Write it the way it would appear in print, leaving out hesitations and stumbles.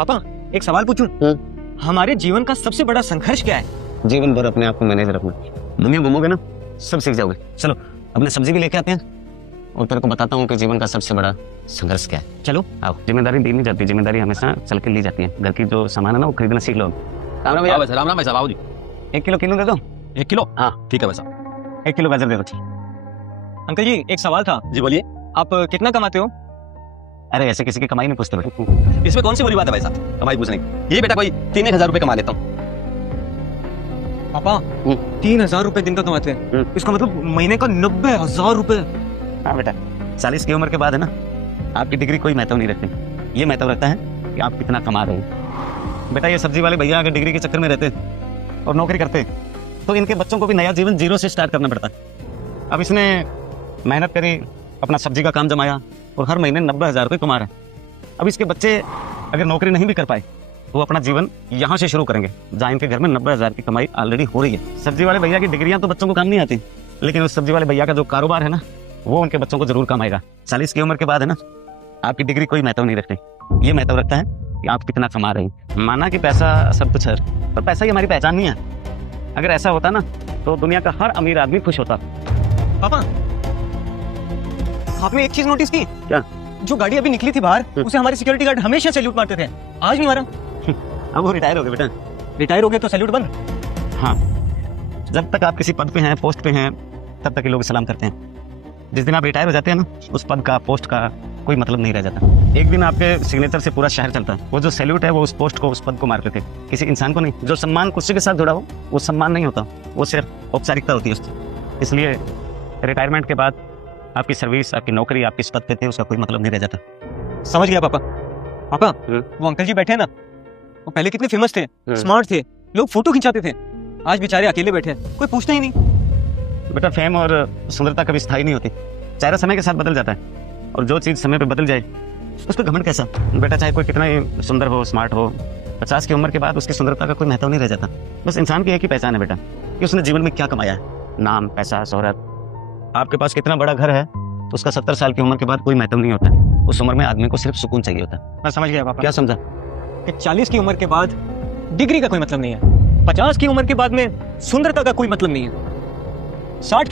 पापा एक सवाल पूछूं? हमारे जीवन का सबसे बड़ा संघर्ष क्या है? जीवन भर अपने आप को मैनेज रखना। दुनिया घूमोगे ना, सब सीख जाओगे। चलो अपने सब्जी भी लेके आते हैं और तेरे को बताता हूँ कि जीवन का सबसे बड़ा संघर्ष क्या है। चलो आओ। जिम्मेदारी दी नहीं जाती, जिम्मेदारी हमेशा चल के ली जाती है। घर की जो सामान है ना वो खरीदना सीख लो। राम राम भाई साहब। आओ जी। 1 किलो किलो दे दो। 1 किलो? हाँ ठीक है भाई साहब। 1 किलो गाजर दे दो। अंकल जी एक सवाल था। जी बोलिए। आप कितना कमाते हो? अरे ऐसे किसी की कमाई नहीं पूछते भाई। इसमें कौन सी बड़ी बात है भाई साहब कमाई पूछने की? ये बेटा कोई 3-1 हजार रुपए कमा लेता हूँ। पापा 3,000 रुपए दिन का कमाते हैं? इसका मतलब महीने का 90,000 रुपए। हाँ बेटा, 40 की उम्र के बाद है ना, आपकी डिग्री कोई महत्व नहीं रखती। ये महत्व रखता है कि आप कितना कमा रहे हैं। बेटा ये सब्जी वाले भैया अगर डिग्री के चक्कर में रहते और नौकरी करते तो इनके बच्चों को भी नया जीवन जीरो से स्टार्ट करना पड़ता। अब इसने मेहनत करी, अपना सब्जी का काम जमाया और हर महीने 90,000 रुपये कमा रहे हैं। अब इसके बच्चे अगर नौकरी नहीं भी कर पाए तो वो अपना जीवन यहाँ से शुरू करेंगे जहाँ इनके घर में 90,000 की कमाई ऑलरेडी हो रही है। सब्जी वाले भैया की डिग्रियां तो बच्चों को काम नहीं आती, लेकिन उस सब्जी वाले भैया का जो कारोबार है ना वो उनके बच्चों को जरूर काम आएगा। 40 की उम्र के बाद है ना, आपकी डिग्री कोई महत्व नहीं रखती। ये महत्व रखता है कि आप कितना कमा रहे हैं। माना कि पैसा सब कुछ है, पर पैसा ही हमारी पहचान नहीं है। अगर ऐसा होता ना तो दुनिया का हर अमीर आदमी खुश होता। पापा आपने एक चीज नोटिस की क्या? जो गाड़ी अभी निकली थी बाहर, उसे हमारे सिक्योरिटी गार्ड हमेशा सैल्यूट मारते थे, आज नहीं मारा। अब वो रिटायर हो गए बेटा। रिटायर हो गए तो सैल्यूट बंद? हाँ, जब तक आप किसी पद पे हैं, पोस्ट पे हैं, तब तक ये लोग सलाम करते हैं। जिस दिन आप रिटायर हो जाते हैं ना, उस पद का, पोस्ट का कोई मतलब नहीं रह जाता। एक दिन आपके सिग्नेचर से पूरा शहर चलता है। वो जो सैल्यूट है वो उस पोस्ट को, उस पद को मारते थे, किसी इंसान को नहीं। जो सम्मान कुर्सी के साथ जुड़ा हो वो सम्मान नहीं होता, वो सिर्फ औपचारिकता होती है उसकी। इसलिए रिटायरमेंट के बाद आपकी सर्विस, आपकी नौकरी, आप किस पद पे थे उसका कोई मतलब नहीं रह जाता। समझ गया पापा। पापा वो अंकल जी बैठे हैं ना, वो पहले कितने फेमस थे, स्मार्ट थे, लोग फोटो खिंचाते थे। आज बेचारे अकेले बैठे हैं, कोई पूछता ही नहीं। बेटा फेम और सुंदरता कभी स्थायी नहीं होती, चेहरा समय के साथ बदल जाता है। और जो चीज समय पे बदल जाए उस पर घमंड कैसा? बेटा चाहे कोई कितना ही सुंदर हो, स्मार्ट हो, 50 की उम्र के बाद उसकी सुंदरता का कोई महत्व नहीं रह जाता। बस इंसान की एक ही पहचान है बेटा कि उसने जीवन में क्या कमाया है। नाम, पैसा, शोहरत। आपके पास कितना बड़ा घर है तो उसका 70 साल की उम्र के बाद कोई महत्व नहीं होता। उस उम्र में आदमी को सिर्फ सुकून चाहिए होता है। मैं समझ गया पापा। क्या समझा? कि 40 की उम्र के बाद डिग्री का कोई मतलब नहीं है, 50 की उम्र के बाद में सुंदरता का कोई मतलब नहीं है, 60